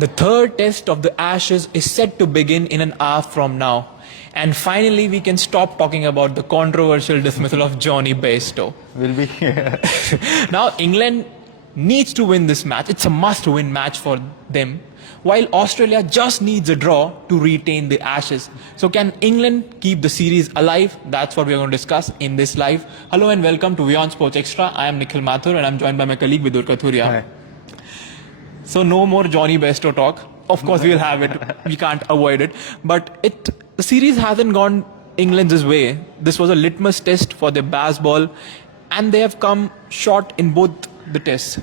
The third test of the Ashes is set to begin in an hour from now. And finally, we can stop talking about the controversial dismissal of Johnny Bairstow. Will be here. Now, England needs to win this match. It's a must-win match for them. While Australia just needs a draw to retain the Ashes. So can England keep the series alive? That's what we're going to discuss in this live. Hello and welcome to WION Sports Extra. I am Nikhil Mathur and I'm joined by my colleague Vidur Kathuria. Hi. So no more Johnny Bairstow talk. Of course we'll have it. We can't avoid it. But the series hasn't gone England's way. This was a litmus test for their baseball and they have come short in both the tests.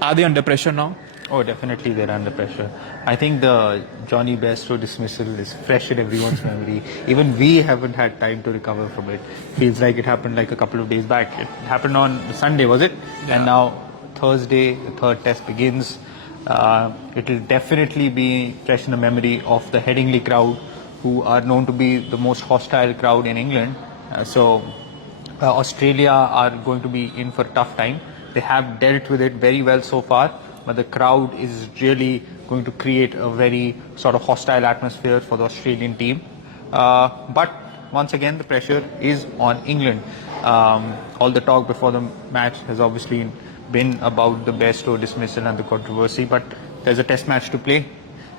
Are they under pressure now? Oh, definitely they're under pressure. I think the Johnny Bairstow dismissal is fresh in everyone's memory. Even we haven't had time to recover from it. Feels like it happened like a couple of days back. It happened on Sunday, was it? Yeah. And now Thursday, the third test begins. It will definitely be fresh in the memory of the Headingley crowd, who are known to be the most hostile crowd in England. Australia are going to be in for a tough time. They have dealt with it very well so far, but the crowd is really going to create a very sort of hostile atmosphere for the Australian team. But once again, the pressure is on England. All the talk before the match has obviously been about the Bairstow dismissal and the controversy, but there's a test match to play.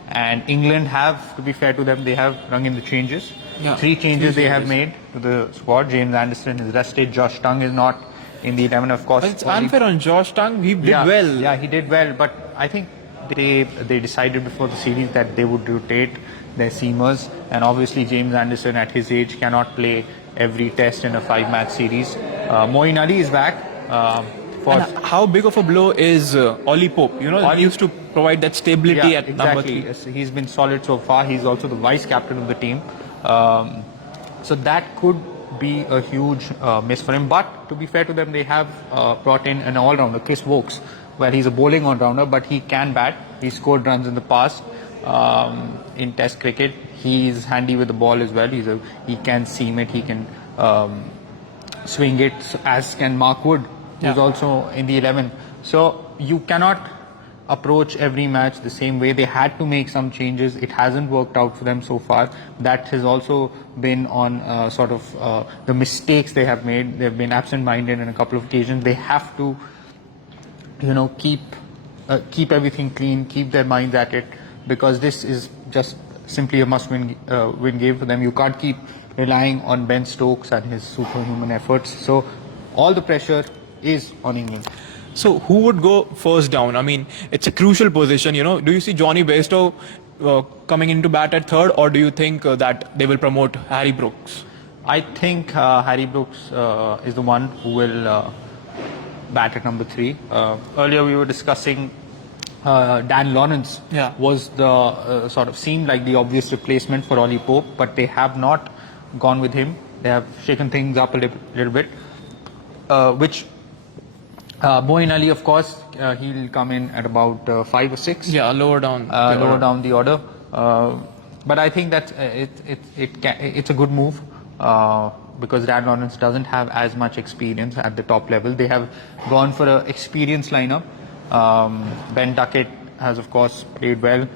And England have, to be fair to them, they have rung in the changes. Yeah. Three changes they have made to the squad. James Anderson is rested. Josh Tongue is not in the 11, of course. But it's unfair on Josh Tongue. He did well. Yeah, he did well. But I think they decided before the series that they would rotate their seamers. And obviously James Anderson at his age cannot play every test in a 5-match series. Moeen Ali is back. And how big of a blow is Ollie Pope? You know, he used to provide that stability at number 3. Yes, he's been solid so far. He's also the vice captain of the team. So that could be a huge miss for him. But to be fair to them, they have brought in an all-rounder, Chris Wokes, where he's a bowling all-rounder, but he can bat. He scored runs in the past in Test cricket. He's handy with the ball as well. He can seam it. He can swing it, as can Mark Wood, who's also in the 11. So you cannot approach every match the same way. They had to make some changes. It hasn't worked out for them so far. That has also been on the mistakes they have made. They've been absent-minded on a couple of occasions. They have to, keep everything clean, keep their minds at it, because this is just simply a must-win win game for them. You can't keep relying on Ben Stokes and his superhuman efforts. So all the pressure is on England. So who would go first down? I mean, it's a crucial position, Do you see Johnny Bairstow coming into bat at third, or do you think that they will promote Harry Brooks? I think Harry Brooks is the one who will bat at number 3. Earlier we were discussing Dan Lawrence was the seemed like the obvious replacement for Ollie Pope, but they have not gone with him. They have shaken things up a little bit, which Moeen Ali, of course, he'll come in at about 5 or 6. Yeah, lower down the order. But I think that it's a good move because Dan Lawrence doesn't have as much experience at the top level. They have gone for an experienced lineup. Ben Duckett has, of course, played well.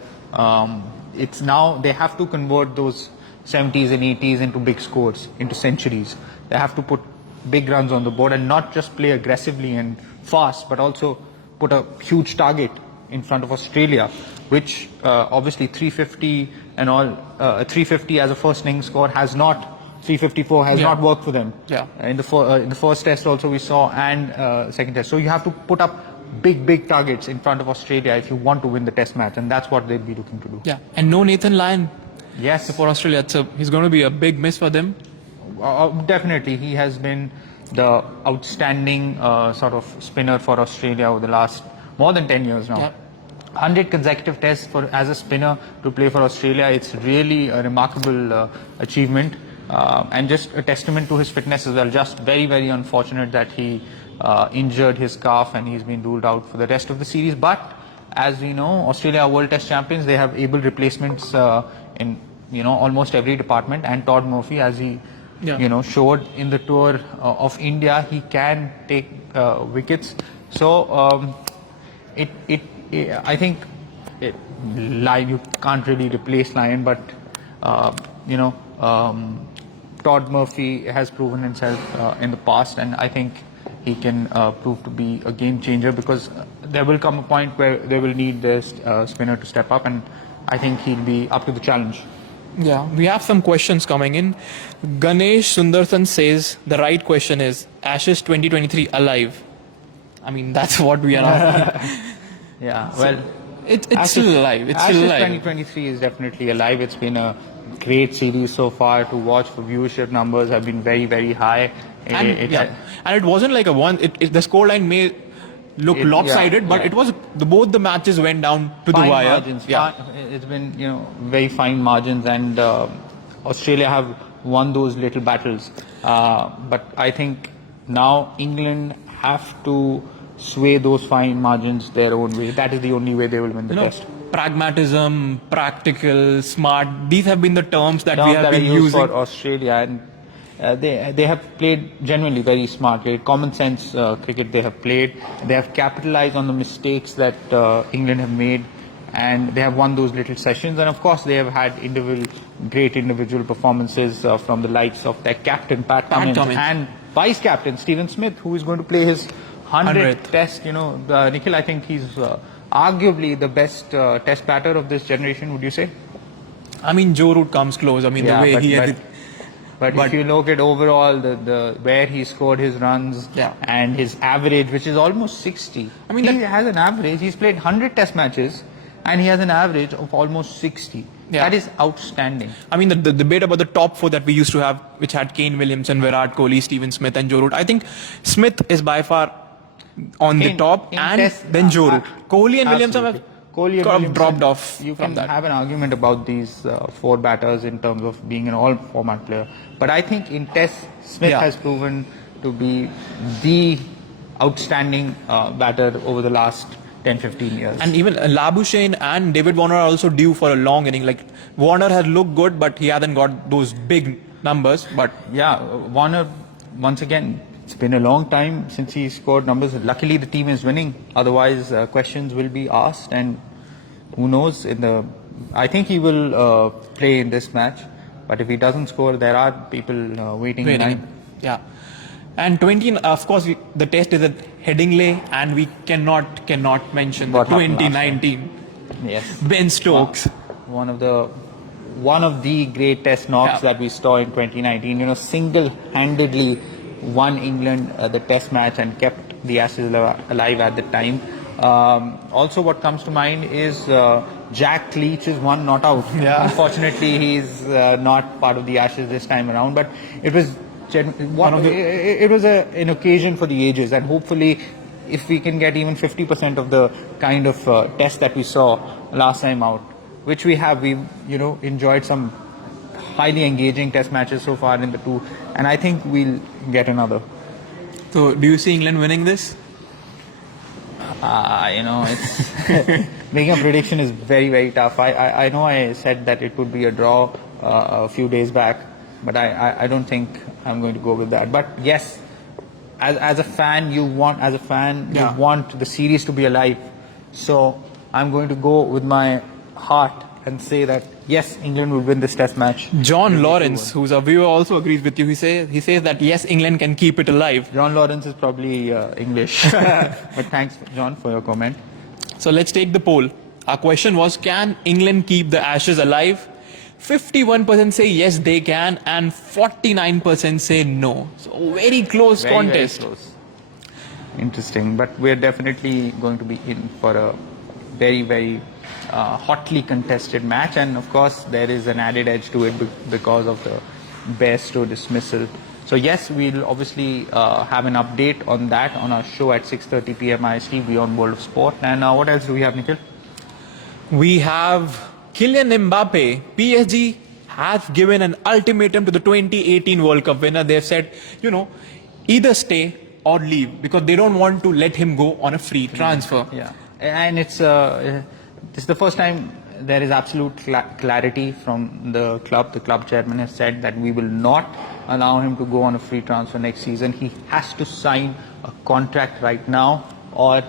It's now they have to convert those 70s and 80s into big scores, into centuries. They have to put big runs on the board and not just play aggressively and fast, but also put a huge target in front of Australia, which obviously 350 and all, 350 as a first innings score has not, 354 has not worked for them. Yeah. In the first test also we saw, and second test. So you have to put up big targets in front of Australia if you want to win the test match, and that's what they'll be looking to do. Yeah, and no Nathan Lyon. Yes. For Australia, he's going to be a big miss for them. Definitely, he has been the outstanding spinner for Australia over the last more than 10 years now. Yeah. 100 consecutive tests as a spinner to play for Australia. It's really a remarkable achievement and just a testament to his fitness as well. Just very unfortunate that he injured his calf and he's been ruled out for the rest of the series. But as we know, Australia are World Test champions. They have able replacements in almost every department. And Todd Murphy, as he showed in the tour of India, he can take wickets. So I think Lyon, you can't really replace Lyon, but you know, Todd Murphy has proven himself in the past, and I think he can prove to be a game changer, because there will come a point where they will need their spinner to step up, and I think he'll be up to the challenge. Yeah, we have some questions coming in. Ganesh Sundarsan says the right question is Ashes 2023 alive? I mean, that's what we are asking. Yeah, well, It's Ashes- still alive. It's Ashes still alive. 2023 is definitely alive. It's been a great series so far to watch. For viewership numbers have been very, very high. And it wasn't like a one. The scoreline may look lopsided, but it was both the matches went down to fine the wire. margins. It's been very fine margins, and Australia have won those little battles. But I think now England have to sway those fine margins their own way. That is the only way they will win the test. Pragmatism, practical, smart. These have been the terms that we have been used using. for Australia, and they have played genuinely very smartly. Common sense cricket they have played. They have capitalized on the mistakes that England have made, and they have won those little sessions. And of course, they have had great individual performances from the likes of their captain Pat Cummins and vice captain Stephen Smith, who is going to play his 100th test. Nikhil, I think he's arguably the best test batter of this generation. Would you say? I mean, Joe Root comes close. I mean, the way he had. But if you look at overall the where he scored his runs and his average, which is almost 60. I mean, he has an average. He's played 100 test matches, and he has an average of almost 60. Yeah. That is outstanding. I mean, the debate about the top four that we used to have, which had Kane Williamson, Virat Kohli, Stephen Smith, and Joe Root. I think Smith is by far on the top, and then Joe Root. Kohli and Williamson have dropped off. You can have an argument about these four batters in terms of being an all-format player, but I think in Test, Smith has proven to be the outstanding batter over the last 10-15 years. And even Labuschagne and David Warner are also due for a long inning. Like, Warner has looked good, but he hasn't got those big numbers. But yeah, Warner, once again, it's been a long time since he scored numbers. Luckily, the team is winning. Otherwise, questions will be asked, and who knows? I think he will play in this match. But if he doesn't score, there are people waiting in line. Yeah. And of course, the test is at Headingley, and we cannot mention the 2019. Yes. Ben Stokes. One of the great test knocks that we saw in 2019. Single-handedly won England the test match and kept the Ashes alive at the time. Also, what comes to mind is Jack Leach is one not out. Yeah. Unfortunately, he's not part of the Ashes this time around. But it was an occasion for the ages, and hopefully, if we can get even 50% of the kind of test that we saw last time out, which we have, we've enjoyed some highly engaging test matches so far in the two, and I think we'll get another. So, do you see England winning this? It's making a prediction is very, very tough. I know I said that it would be a draw a few days back, but I don't think I'm going to go with that. But yes, as a fan, you want the series to be alive. So I'm going to go with my heart and say that yes, England will win this test match. John Lawrence, who's a viewer, also agrees with you. He says that yes, England can keep it alive. John Lawrence is probably English. But thanks, John, for your comment. So let's take the poll. Our question was, can England keep the Ashes alive? 51% say yes, they can, and 49% say no. So very close contest. Very close. Interesting, but we're definitely going to be in for a very, very hotly contested match, and of course there is an added edge to it because of the Bairstow dismissal. So yes, we'll obviously have an update on that on our show at 6:30 p.m. IST, WION World of Sport. And what else do we have, Nikhil? We have Kylian Mbappe. PSG has given an ultimatum to the 2018 World Cup winner. They've said, either stay or leave, because they don't want to let him go on a free transfer. Yeah, and it's the first time there is absolute clarity from the club. The club chairman has said that we will not allow him to go on a free transfer next season. He has to sign a contract right now, or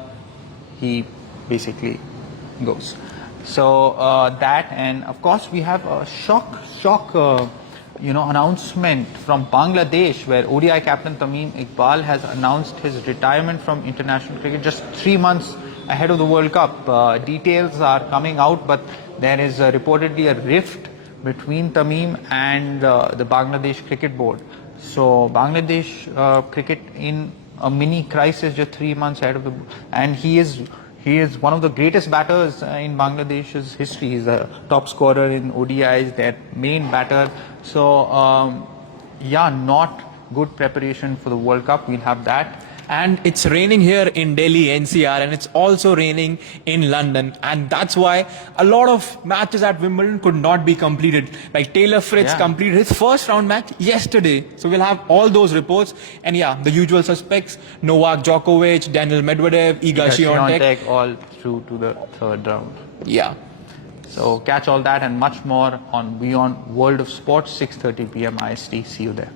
he basically goes. So that, and of course we have a shock announcement from Bangladesh, where ODI captain Tamim Iqbal has announced his retirement from international cricket just 3 months ahead of the World Cup. Details are coming out, but there is reportedly a rift between Tamim and the Bangladesh Cricket Board. So Bangladesh cricket in a mini crisis just 3 months ahead of the, and he is one of the greatest batters in Bangladesh's history. He's a top scorer in ODIs, their main batter. So not good preparation for the World Cup. We'll have that. And it's raining here in Delhi, NCR, and it's also raining in London. And that's why a lot of matches at Wimbledon could not be completed. Like Taylor Fritz completed his first round match yesterday. So we'll have all those reports. And yeah, the usual suspects, Novak Djokovic, Daniel Medvedev, Iga Swiatek, all through to the third round. Yeah. So catch all that and much more on WION World of Sports, 6:30 p.m. IST. See you there.